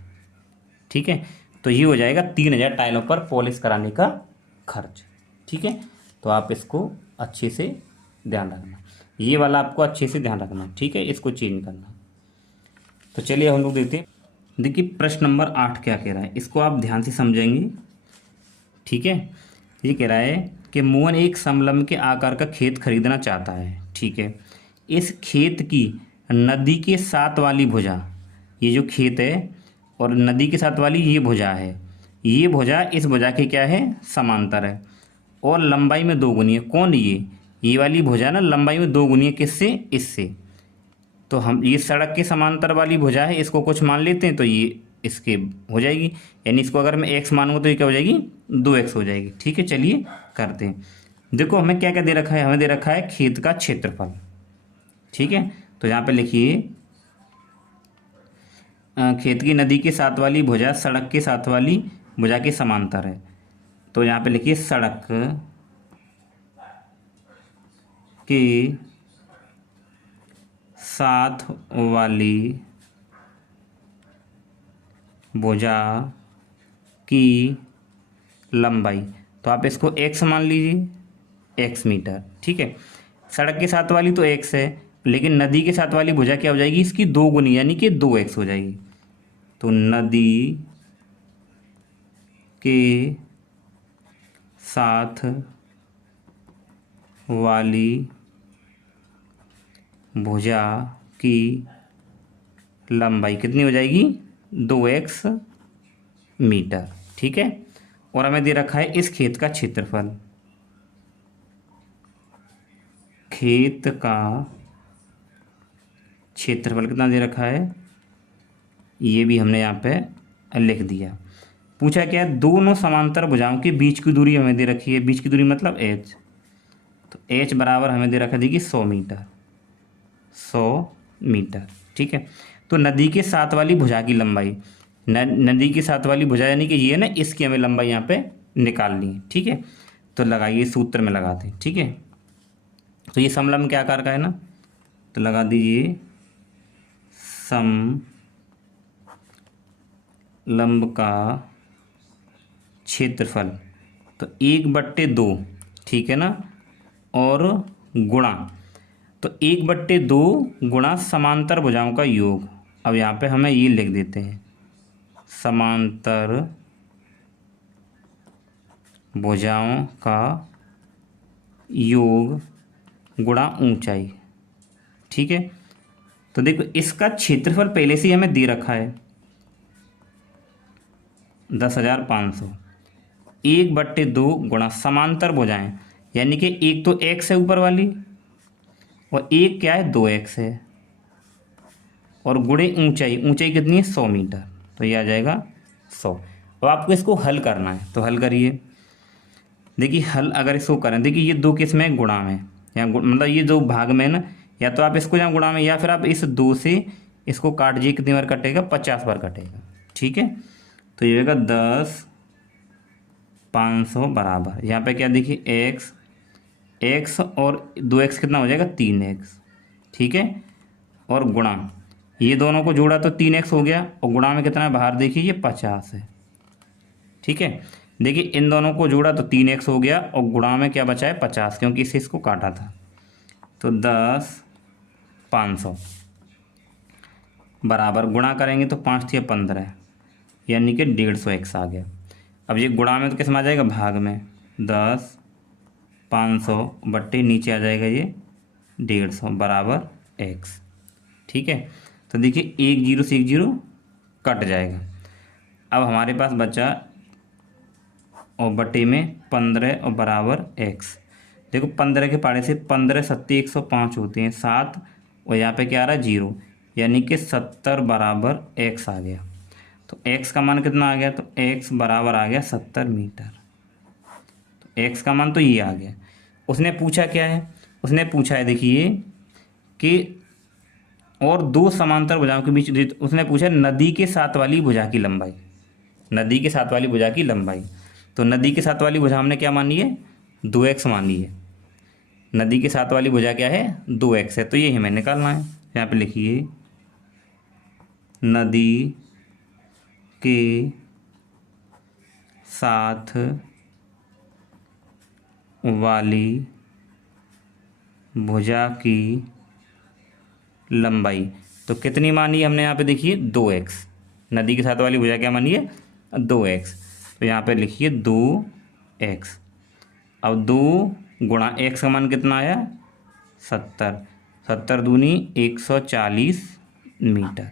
ठीक है, तो ये हो जाएगा 3000 टाइलों पर पॉलिश कराने का खर्च। ठीक है, तो आप इसको अच्छे से ध्यान रखना, ये वाला आपको अच्छे से ध्यान रखना। ठीक है, इसको चेंज करना। तो चलिए हम लोग देखते हैं। देखिए प्रश्न नंबर 8 क्या कह रहा है, इसको आप ध्यान से समझेंगे। ठीक है, ये कह रहा है कि मोहन एक समलंब के आकार का खेत खरीदना चाहता है। ठीक है, इस खेत की नदी के साथ वाली भुजा, ये जो खेत है और नदी के साथ वाली ये भुजा है, ये भुजा इस भुजा के क्या है? समांतर है, और लंबाई में 2 गुनी है। कौन? ये वाली भुजा ना लंबाई में 2 गुनी है, किससे? इससे। तो हम ये सड़क के समांतर वाली भुजा है, इसको कुछ मान लेते हैं, तो ये इसके हो जाएगी, यानी इसको अगर मैं x मानूंगा तो ये क्या हो जाएगी? 2x हो जाएगी। ठीक है, चलिए करते हैं। देखो हमें क्या क्या दे रखा है, हमें दे रखा है खेत का क्षेत्रफल। ठीक है, तो यहाँ पे लिखिए खेत की नदी के साथ वाली भुजा सड़क के साथ वाली भुजा के समांतर है, तो यहाँ पे लिखिए सड़क के साथ वाली भुजा की लंबाई, तो आप इसको x मान लीजिए, x मीटर। ठीक है, सड़क के साथ वाली तो x है, लेकिन नदी के साथ वाली भुजा क्या हो जाएगी? इसकी 2 गुनी, यानी कि 2x हो जाएगी। तो नदी के साथ वाली भुजा की लंबाई कितनी हो जाएगी? 2x metre. ठीक है, और हमें दे रखा है इस खेत का क्षेत्रफल, खेत का क्षेत्रफल कितना दे रखा है, ये भी हमने यहाँ पे लिख दिया। पूछा क्या है? दोनों समांतर भुजाओं के बीच की दूरी हमें दे रखी है, बीच की दूरी मतलब h, तो h बराबर हमें दे रखा देखिए 100 मीटर, 100 मीटर। ठीक है, तो नदी के साथ वाली भुजा की लंबाई, नदी के साथ वाली भुजा यानी कि ये ना, इसकी हमें लंबाई यहाँ पे निकालनी है। ठीक है, तो लगाइए, सूत्र में लगाते हैं, ठीक है। तो ये समलंब क्या आकार का है ना, तो लगा दीजिए समलंब का क्षेत्रफल, तो 1/2, ठीक है ना, और गुणा, तो 1/2 गुणा समांतर भुजाओं का योग। अब यहाँ पे हमें ये लिख देते हैं, समांतर भुजाओं का योग गुणा ऊंचाई, ठीक है। तो देखो इसका क्षेत्रफल पहले से ही हमें दे रखा है 10,500, 1/2 गुणा समांतर भुजाएं, यानी कि एक तो x है ऊपर वाली और एक क्या है 2x है, और गुणे ऊंचाई, ऊंचाई कितनी है 100 मीटर, तो ये आ जाएगा 100। अब आपको इसको हल करना है, तो हल करिए। देखिए हल अगर इसको करें, देखिए ये दो किस में गुणा में, या मतलब ये दो भाग में ना, या तो आप इसको यहाँ गुणा में, या फिर आप इस 2 से इसको काट दीजिए, कितनी बार कटेगा 50 बार कटेगा, ठीक है। तो ये होगा 10,500 बराबर, यहाँ पे क्या देखिए x और 2x कितना हो जाएगा 3x, ठीक है, और गुणा, ये दोनों को जोड़ा तो 3x हो गया, और गुणा में कितना है बाहर देखिए ये 50 है, ठीक है। देखिए इन दोनों को जोड़ा तो 3x हो गया, और गुणा में क्या बचा है 50, क्योंकि इससे इसको काटा था, तो 10,500 बराबर, गुणा करेंगे तो 5 × 15, यानी कि 150x आ गया। अब ये गुणा में तो किस में आ जाएगा भाग में, 10,500 बट्टे नीचे आ जाएगा ये 150 बराबर x, ठीक है। तो देखिए 1 0 से 1 0 कट जाएगा। अब हमारे पास बचा और बटे में 15 और बराबर x। देखो 15 के पाड़े से 15 सत्ते 105 होते हैं 7, और यहाँ पे क्या आ रहा है 0, यानी कि 70 बराबर x आ गया। तो x का मान कितना आ गया, तो x बराबर आ गया 70 मीटर। तो x का मान तो ये आ गया। उसने पूछा क्या है, उसने पूछा है देखिए कि और दो समांतर भुजाओं के बीच, उसने पूछा नदी के साथ वाली भुजा की लंबाई, नदी के साथ वाली भुजा की लंबाई। तो नदी के साथ वाली भुजा हमने क्या मानी है 2x मानी है, नदी के साथ वाली भुजा क्या है 2x है, तो ये हमें निकालना है। यहाँ पे लिखिए नदी के साथ वाली भुजा की लंबाई, तो कितनी मानी है हमने यहाँ पे देखिए 2x, नदी के साथ वाली भुजा क्या मानी है 2x, तो यहाँ पे लिखिए 2x। अब 2 गुणा x का मान कितना आया 70, 70 दूनी 140 मीटर।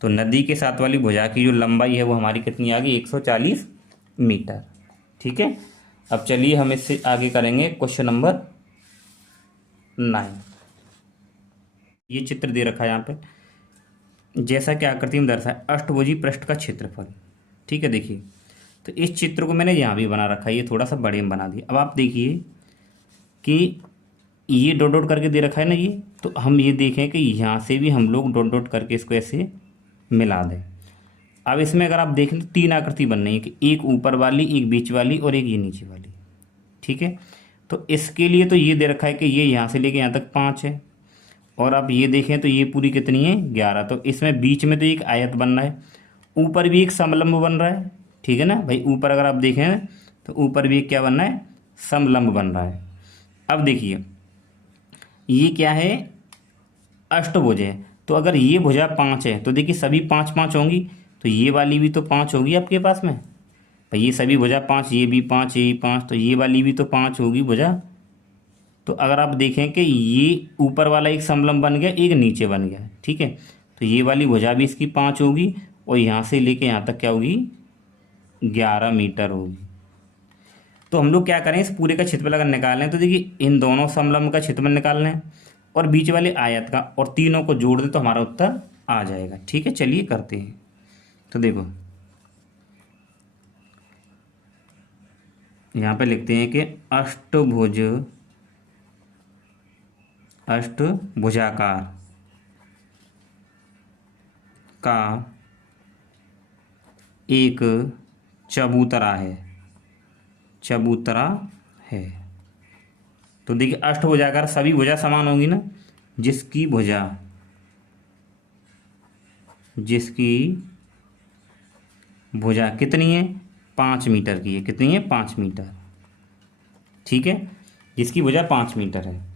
तो नदी के साथ वाली भुजा की जो लंबाई है वो हमारी कितनी आ गई 140 मीटर, ठीक है। अब चलिए हम इससे आगे करेंगे क्वेश्चन नंबर 9। ये चित्र दे रखा है यहाँ पे, जैसा कि आकृति में दर्शाया अष्टभुजी पृष्ठ का क्षेत्रफल, ठीक है। देखिए तो इस चित्र को मैंने यहाँ भी बना रखा है, ये थोड़ा सा बड़े में बना दिया। अब आप देखिए कि ये डॉट डॉट करके दे रखा है ना ये, तो हम ये देखें कि यहाँ से भी हम लोग डॉट डॉट करके इसको ऐसे मिला दें। अब इसमें अगर आप देखें तो 3 आकृति बन रही है, कि एक ऊपर वाली, एक बीच वाली और एक ये नीचे वाली, ठीक है। तो इसके लिए तो ये दे रखा है कि ये यहाँ से लेके यहाँ तक 5 है, और आप ये देखें तो ये पूरी कितनी है 11। तो इसमें बीच में तो एक आयत बन रहा है, ऊपर भी एक समलंब बन रहा है, ठीक है ना भाई। ऊपर अगर आप देखें तो ऊपर भी एक क्या बन रहा है समलंब बन रहा है। अब देखिए ये क्या है अष्टभुज है, तो अगर ये भुजा 5 है तो देखिए सभी 5 5 होंगी, तो ये वाली भी तो 5 होगी आपके पास में भाई, ये सभी भुजा 5, ये भी 5, ये भी 5, तो ये वाली भी तो 5 होगी भुजा। तो अगर आप देखें कि ये ऊपर वाला एक समलंब बन गया, एक नीचे बन गया, ठीक है। तो ये वाली भुजा भी इसकी 5 होगी, और यहाँ से लेके यहाँ तक क्या होगी 11 मीटर होगी। तो हम लोग क्या करें इस पूरे का क्षेत्रफल अगर निकालें तो देखिए इन दोनों समलंब का क्षेत्रफल निकाल लें और बीच वाले आयत का, और तीनों को जोड़ दें तो हमारा उत्तर आ जाएगा, ठीक है। चलिए करते हैं। तो देखो यहाँ पे लिखते हैं कि अष्टभुजाकार का एक चबूतरा है। तो देखिए अष्टभुजाकार सभी भुजा समान होंगी ना, जिसकी भुजा कितनी है, 5 मीटर की है। कितनी है, 5 मीटर। ठीक है, जिसकी भुजा 5 मीटर है।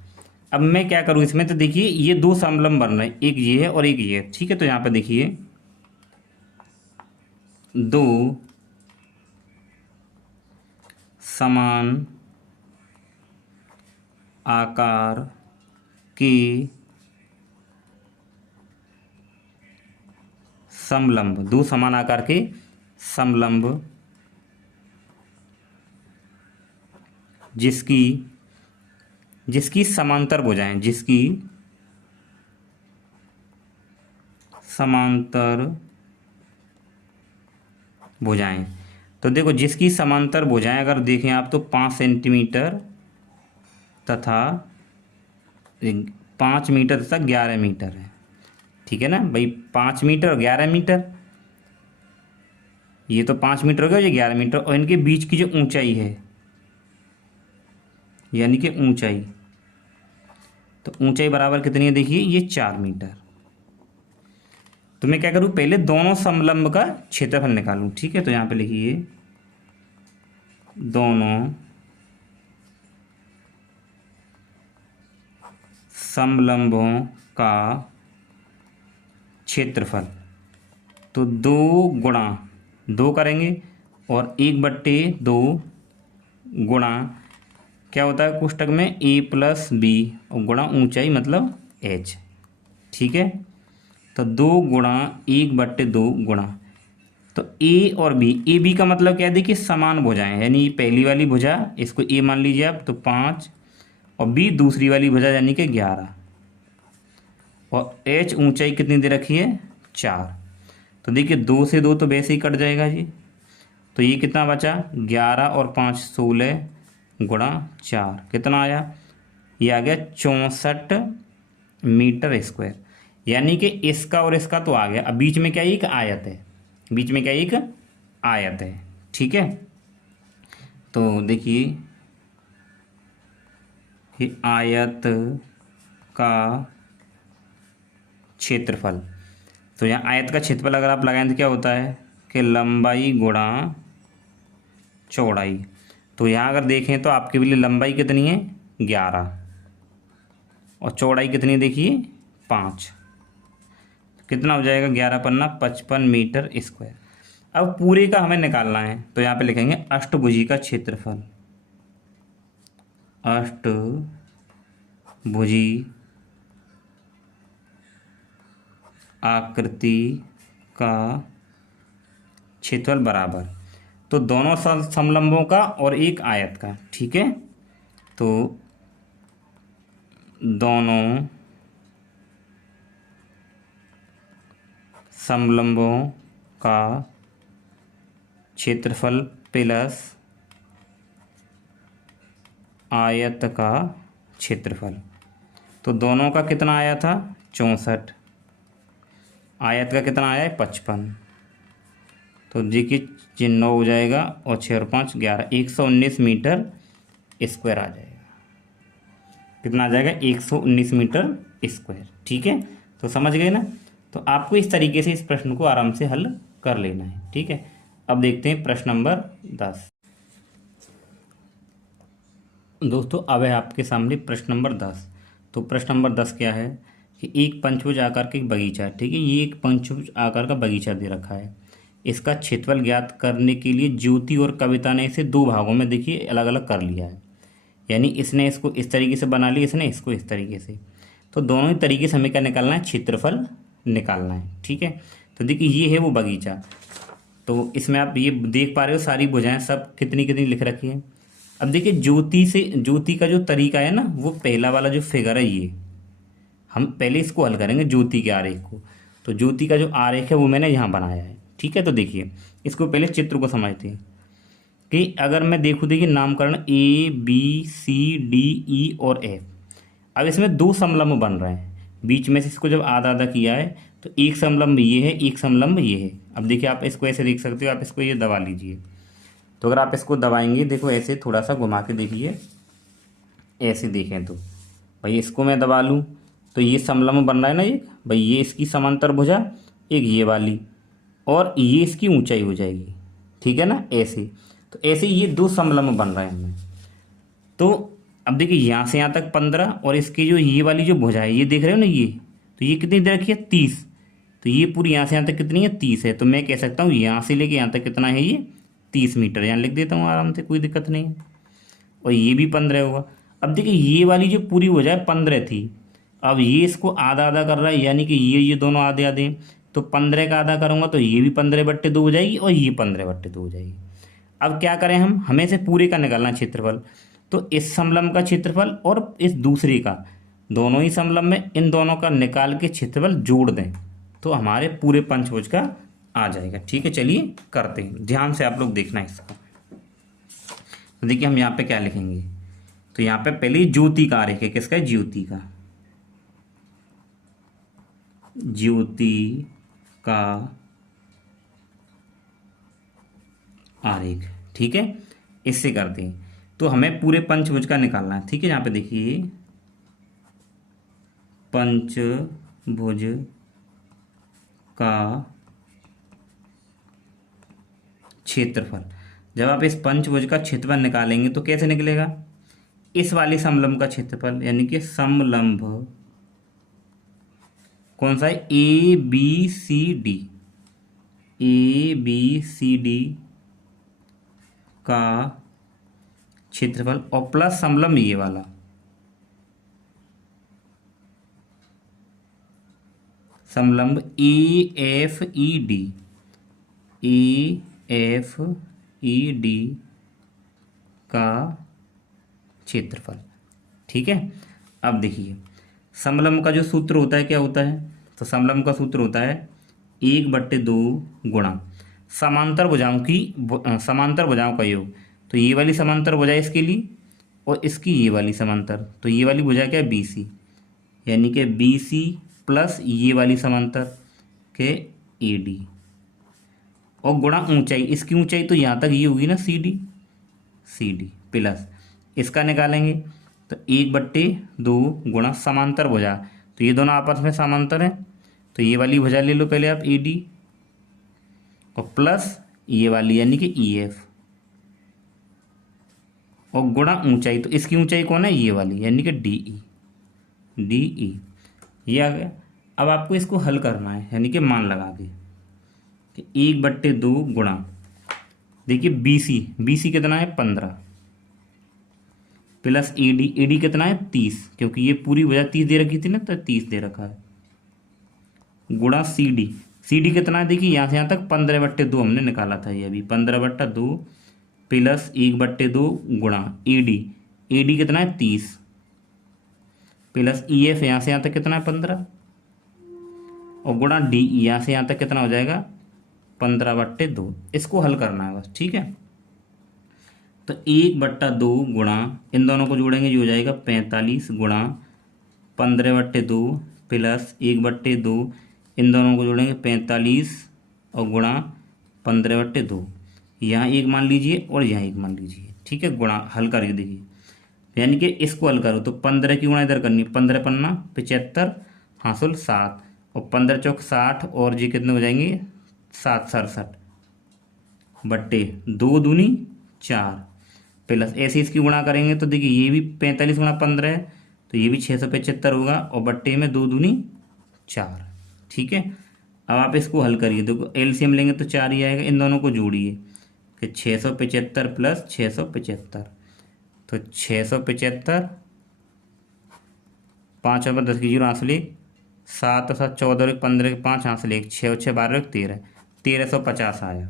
अब मैं क्या करूँ इसमें, तो देखिए ये दो समलंब बन रहे हैं, एक ये है और एक ये है। ठीक है, तो यहाँ पे देखिए दो समान आकार के समलंब, दो समान आकार के समलंब जिसकी समांतर भुजाएं, जिसकी समांतर भुजाएं। तो देखो जिसकी समांतर भुजाएं अगर देखें आप तो 5 सेंटीमीटर तथा 5 मीटर तथा 11 मीटर है। ठीक है ना भाई, 5 मीटर और 11 मीटर, ये तो 5 मीटर हो गया, ये 11 मीटर, और इनके बीच की जो ऊंचाई है यानी कि ऊंचाई, तो ऊंचाई बराबर कितनी है, देखिए ये 4 मीटर। तो मैं क्या करूँ, पहले दोनों समलंब का क्षेत्रफल निकालूं। ठीक है, तो यहाँ पे लिखिए दोनों समलंबों का क्षेत्रफल। तो 2 गुणा 2 करेंगे और 1/2 गुणा क्या होता है कोष्टक में a + b और गुणा ऊंचाई मतलब h। ठीक है, तो 2 गुणा 1/2 गुणा, तो a और b, a b का मतलब क्या है, देखिए समान भुजाएं, यानी पहली वाली भुजा इसको a मान लीजिए आप, तो 5, और b दूसरी वाली भुजा यानी कि 11, और h ऊंचाई कितनी दे रखी है, 4। तो देखिए 2 से 2 तो वैसे ही कट जाएगा जी, तो ये कितना बचा, 11 और 5 16 गुणा 4 कितना आया, ये आ गया 64 मीटर स्क्वायर। यानी कि इसका और इसका तो आ गया। अब बीच में क्या एक आयत है, बीच में क्या एक आयत है। ठीक है, तो देखिए ये आयत का क्षेत्रफल, तो यहाँ आयत का क्षेत्रफल अगर आप लगाएं तो क्या होता है कि लंबाई गुणा चौड़ाई। तो यहाँ अगर देखें तो आपके लिए लंबाई कितनी है, 11, और चौड़ाई कितनी देखिए 5, कितना हो जाएगा, 11 पन्ना 55 मीटर स्क्वायर। अब पूरे का हमें निकालना है, तो यहाँ पे लिखेंगे अष्टभुजी का क्षेत्रफल। अष्टभुजी आकृति का क्षेत्रफल बराबर, तो दोनों समलंबों का और एक आयत का। ठीक है, तो दोनों समलंबों का क्षेत्रफल प्लस आयत का क्षेत्रफल। तो दोनों का कितना आया था, 64, आयत का कितना आया है, 55। तो देखिए चिन्ह हो जाएगा, और 6 और 5 11, 119 मीटर स्क्वायर आ जाएगा। कितना आ जाएगा, 119 मीटर स्क्वायर। ठीक है, तो समझ गए ना। तो आपको इस तरीके से इस प्रश्न को आराम से हल कर लेना है। ठीक है, अब देखते हैं प्रश्न नंबर 10। दोस्तों अब है आपके सामने प्रश्न नंबर 10। तो प्रश्न नंबर 10 क्या है कि एक पंचभुज आकार का एक बगीचा है। ठीक है, ये एक पंचभुज आकार का बगीचा दे रखा है। इसका क्षेत्रफल ज्ञात करने के लिए ज्योति और कविता ने इसे 2 भागों में देखिए अलग अलग कर लिया है। यानी इसने इसको इस तरीके से बना लिया, इसने इसको इस तरीके से। तो दोनों ही तरीके से हमें क्या निकालना है, क्षेत्रफल निकालना है। ठीक है, तो देखिए ये है वो बगीचा। तो इसमें आप ये देख पा रहे हो सारी भुजाएं सब कितनी कितनी लिख रखी है। अब देखिए ज्योति का जो तरीका है ना, वो पहला वाला जो फिगर है, ये हम पहले इसको हल करेंगे ज्योति के आरेख को। तो ज्योति का जो आरेख है वो मैंने यहाँ बनाया है। ठीक है, तो देखिए इसको पहले चित्र को समझते हैं कि अगर मैं देखूँ, देखिए नामकरण ABCDE और F। अब इसमें 2 समलंब बन रहे हैं, बीच में से इसको जब आधा आधा किया है तो एक समलंब ये है, एक समलंब ये है। अब देखिए आप इसको ऐसे देख सकते हो, आप इसको ये दबा लीजिए, तो अगर आप इसको दबाएंगे, देखो ऐसे थोड़ा सा घुमा के देखिए, ऐसे देखें तो भाई इसको मैं दबा लूँ तो ये समलम्ब बन रहा है ना एक, भाई ये इसकी समांतर भुजा, एक ये वाली, और ये इसकी ऊंचाई हो जाएगी, ठीक है ना, ऐसे। तो ऐसे ये दो समलम्ब बन रहे हैं हमें। तो अब देखिए यहाँ से यहाँ तक 15, और इसकी जो ये वाली जो भुजा है, ये देख रहे हो ना ये, तो ये कितनी दे रखी है 30। तो ये पूरी यहाँ से यहाँ तक कितनी है 30 है। तो मैं कह सकता हूँ यहाँ से लेके यहाँ तक कितना है, ये 30 मीटर। यहाँ लिख देता हूँ आराम से, कोई दिक्कत नहीं है। और ये भी 15 होगा। अब देखिए ये वाली जो पूरी भुजा है 15 थी, अब ये इसको आधा आधा कर रहा है, यानी कि ये दोनों आधे आधे हैं। तो 15 का आधा करूँगा तो ये भी 15/2 हो जाएगी, और ये 15/2 हो जाएगी। अब क्या करें हम, हमें से पूरे का निकालना क्षेत्रफल। तो इस समलंब का क्षेत्रफल और इस दूसरे का, दोनों ही समलंब में, इन दोनों का निकाल के क्षेत्रफल जोड़ दें तो हमारे पूरे पंचभुज का आ जाएगा। ठीक है, चलिए करते हैं, ध्यान से आप लोग देखना इसको। तो देखिए हम यहाँ पे क्या लिखेंगे, तो यहाँ पे पहले ज्योति का आरेख है, किसका है, ज्योति का, ज्योति का आरेख। ठीक है, इससे करते हैं। तो हमें पूरे पंचभुज का निकालना है। ठीक है, यहाँ पे देखिए पंचभुज का क्षेत्रफल, जब आप इस पंचभुज का क्षेत्रफल निकालेंगे तो कैसे निकलेगा, इस वाले समलंब का क्षेत्रफल, यानी कि समलंब कौन सा है, A B C D, A B C D का क्षेत्रफल, और प्लस समलंब ये वाला, समलंब A F E D, A F E D का क्षेत्रफल। ठीक है, अब देखिए समलंब का जो सूत्र होता है क्या होता है, तो समलंब का सूत्र होता है 1/2 गुणा समांतर भुजाओं की समांतर भुजाओं का योग। तो ये वाली समांतर भुजा इसके लिए, और इसकी ये वाली समांतर, तो ये वाली भुजा क्या है, बी सी, यानी कि बी सी प्लस ये वाली समांतर के ए डी, और गुणा ऊंचाई, इसकी ऊंचाई तो यहाँ तक ये होगी ना C D, C D plus इसका निकालेंगे तो 1/2 गुणा समांतर भुजा, तो ये दोनों आपस में समांतर हैं, तो ये वाली भुजा ले लो पहले आप ए डी, और प्लस ये वाली यानी कि ई एफ, और गुणा ऊंचाई, तो इसकी ऊंचाई कौन है, ये वाली यानी कि डी ई, डी ई, ये आ गया। अब आपको इसको हल करना है, यानी कि मान लगा के कि 1/2 गुणा, देखिए बी सी कितना है 15, प्लस ए डी कितना है 30, क्योंकि ये पूरी वजह 30 दे रखी थी ना, तो 30 दे रखा है, गुणा सी डी कितना है, देखिए यहाँ से यहाँ तक 15/2 हमने निकाला था, ये अभी 15/2 प्लस 1/2 गुणा ए डी कितना है 30, प्लस ई एफ यहाँ से यहाँ तक कितना है 15, और गुणा डी यहाँ से यहाँ तक कितना हो जाएगा 15/2। इसको हल करना है बस। ठीक है, तो 1/2 गुणा, इन दोनों को जोड़ेंगे जो हो जाएगा 45 गुणा 15/2 प्लस 1/2, इन दोनों को जोड़ेंगे 45 और गुणा 15/2, यहाँ एक मान लीजिए और यहाँ एक मान लीजिए। ठीक है, गुणा हल करके देखिए, यानी कि इसको हल करो तो 15 की गुणा इधर करनी, 15 पन्ना 75 हासिल 7, और 15 चौक 60, और जी कितने हो जाएंगे 7 67 बट्टे 2 दूनी 4, प्लस ऐसे इसकी गुणा करेंगे तो देखिए ये भी 45 गुणा 15 है, तो ये भी 675 होगा, और बट्टे में 2 दूनी 4। ठीक है, अब आप इसको हल करिए, देखो एलसीएम लेंगे तो 4 ही आएगा, इन दोनों को जोड़िए कि 675 प्लस 675, तो 675, 5 और 10 की जीरो हासिल 1, 7 और 7 14 और 15 के 5 हासिल 1, 6 और 6 12 और 13, 1350 आया,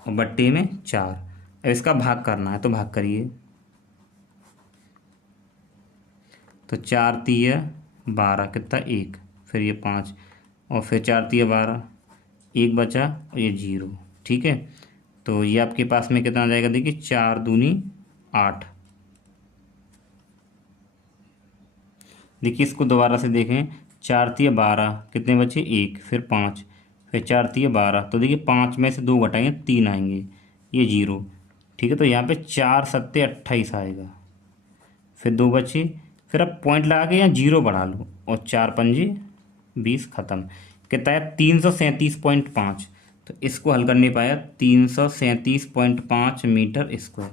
और बट्टे में 4। अब इसका भाग करना है तो भाग करिए, तो 4 तिया 12 कितना 1, फिर ये 5, और फिर 4 तिया 12, 1 बचा और ये 0। ठीक है, तो ये आपके पास में कितना आ जाएगा, देखिए 4 दूनी 8। देखिए इसको दोबारा से देखें, 4 तिया 12 कितने बचे 1, फिर 5, फिर 4 3 12, तो देखिए 5 में से 2 घटाएंगे 3 आएंगे, ये 0। ठीक है, तो यहाँ पे 4 7 28 आएगा, फिर 2 बचे। फिर अब पॉइंट लगा के यहाँ 0 बढ़ा लो और 4 पंजे 20, खत्म। कितना है 337.5। तो इसको हल कर नहीं पाया, 337.5 मीटर स्क्वायर।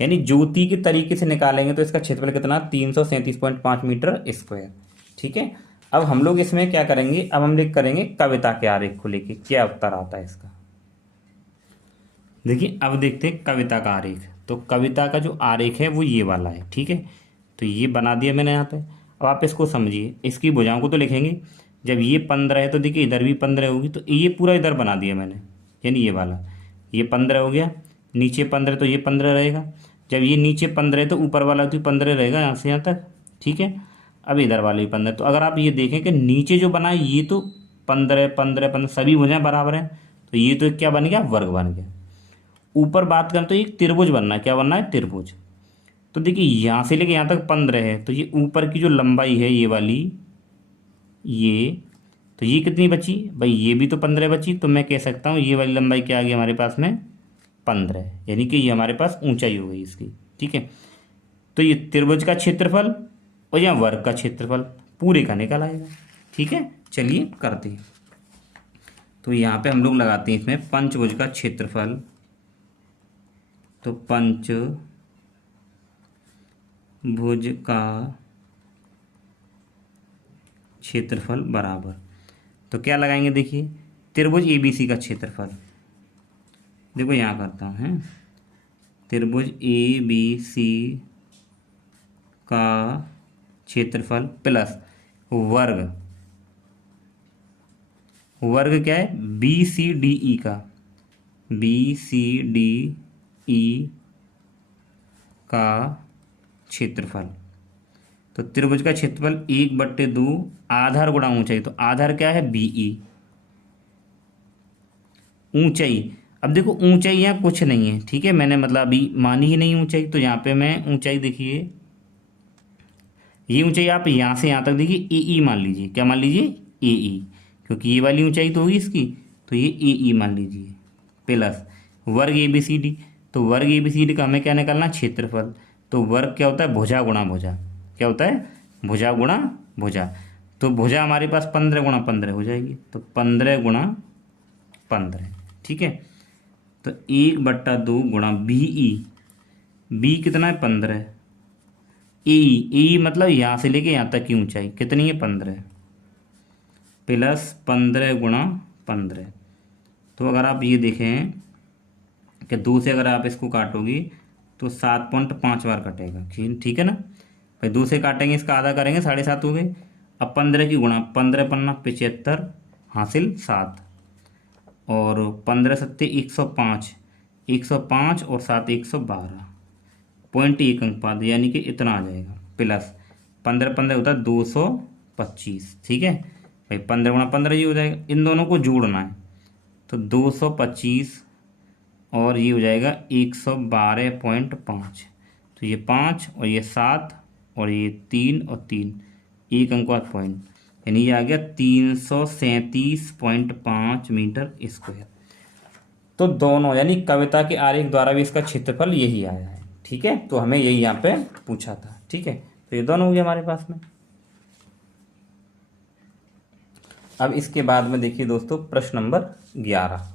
यानी ज्योति के तरीके से निकालेंगे तो इसका क्षेत्रफल कितना, 337.5 मीटर स्क्वायर। ठीक है, अब हम लोग इसमें क्या करेंगे, अब हम लोग करेंगे कविता के आरेख को लेके क्या उत्तर आता है इसका। देखिए अब देखते हैं कविता का आरेख। तो कविता का जो आरेख है वो ये वाला है। ठीक है, तो ये बना दिया मैंने यहाँ पे। अब आप इसको समझिए, इसकी भुजाओं को तो लिखेंगे। जब ये 15 है तो देखिए इधर भी 15 होगी, तो ये पूरा इधर बना दिया मैंने, यानी ये वाला, ये 15 हो गया। नीचे 15 तो ये 15 रहेगा। जब ये नीचे 15 है तो ऊपर वाला तो 15 रहेगा यहाँ से यहाँ तक। ठीक है, अब इधर वाले भी 15। तो अगर आप ये देखें कि नीचे जो बना है ये तो 15 15 15 सभी भुजाएं बराबर हैं, तो ये तो क्या बन गया, वर्ग बन गया। ऊपर बात करें तो एक त्रिभुज बनना है, क्या बनना है, त्रिभुज। तो देखिए यहाँ से लेके यहाँ तक 15 है, तो ये ऊपर की जो लंबाई है ये वाली, ये तो ये कितनी बची भाई, ये भी तो 15 बची। तो मैं कह सकता हूँ ये वाली लंबाई क्या आ गई हमारे पास में, 15, यानी कि ये हमारे पास ऊंचाई हो गई इसकी। ठीक है, तो ये त्रिभुज का क्षेत्रफल और यहाँ वर्ग का क्षेत्रफल पूरे का निकल आएगा। ठीक है, चलिए करते हैं। तो यहाँ पे हम लोग लगाते हैं इसमें पंचभुज का क्षेत्रफल। तो पंचभुज का क्षेत्रफल बराबर, तो क्या लगाएंगे, देखिए त्रिभुज ABC का क्षेत्रफल। देखो यहाँ करता हूँ, है त्रिभुज ABC का क्षेत्रफल प्लस वर्ग, वर्ग क्या है, BCDE का, BCDE का क्षेत्रफल। तो त्रिभुज का क्षेत्रफल 1/2 आधार गुणा ऊंचाई। तो आधार क्या है, BE, ऊंचाई। अब देखो ऊंचाई यहाँ कुछ नहीं है। ठीक है, मैंने मतलब अभी मानी ही नहीं ऊंचाई, तो यहाँ पे मैं ऊंचाई, देखिए ये ऊंचाई आप यहाँ से यहाँ तक देखिए AE मान लीजिए। क्या मान लीजिए, AE, क्योंकि ये वाली ऊंचाई तो होगी इसकी, तो ये AE मान लीजिए, प्लस वर्ग ABCD। तो वर्ग ABCD का हमें क्या निकालना, क्षेत्रफल। तो वर्ग क्या होता है, भुजा गुणा भुजा, क्या होता है, भुजा गुणा भुजा। तो भुजा हमारे पास 15 गुणा 15 हो जाएगी, तो 15 गुणा 15। ठीक है, तो 1/2 गुणा BE, B कितना है, 15। AE मतलब यहाँ से लेके यहाँ तक की ऊंचाई कितनी है, 15, प्लस 15 गुणा 15। तो अगर आप ये देखें कि 2 से अगर आप इसको काटोगे तो 7.5 बार कटेगा। ठीक है ना भाई, 2 से काटेंगे इसका आधा करेंगे, 7.5 हो गए। अब 15 की गुणा, 15 पन्ना 75, हासिल 7, और 15 सत्ते 105, 105 और 7 112, 0.1 अंक पाद, यानी कि इतना आ जाएगा, प्लस 15 15 होता है 225। ठीक है भाई, 15 गुणा 15 ये हो जाएगा। इन दोनों को जोड़ना है, तो 225 और ये हो जाएगा 112.5। तो ये 5 और ये 7 और ये 3 और 3, 1 अंक बाद पॉइंट, यानी ये आ गया 337.5 मीटर स्क्वायर। तो दोनों यानी कविता के आरेख द्वारा भी इसका क्षेत्रफल यही आया है। ठीक है, तो हमें यही यहाँ पे पूछा था। ठीक है, तो ये दोनों हो गए हमारे पास में। अब इसके बाद में देखिए दोस्तों प्रश्न नंबर 11।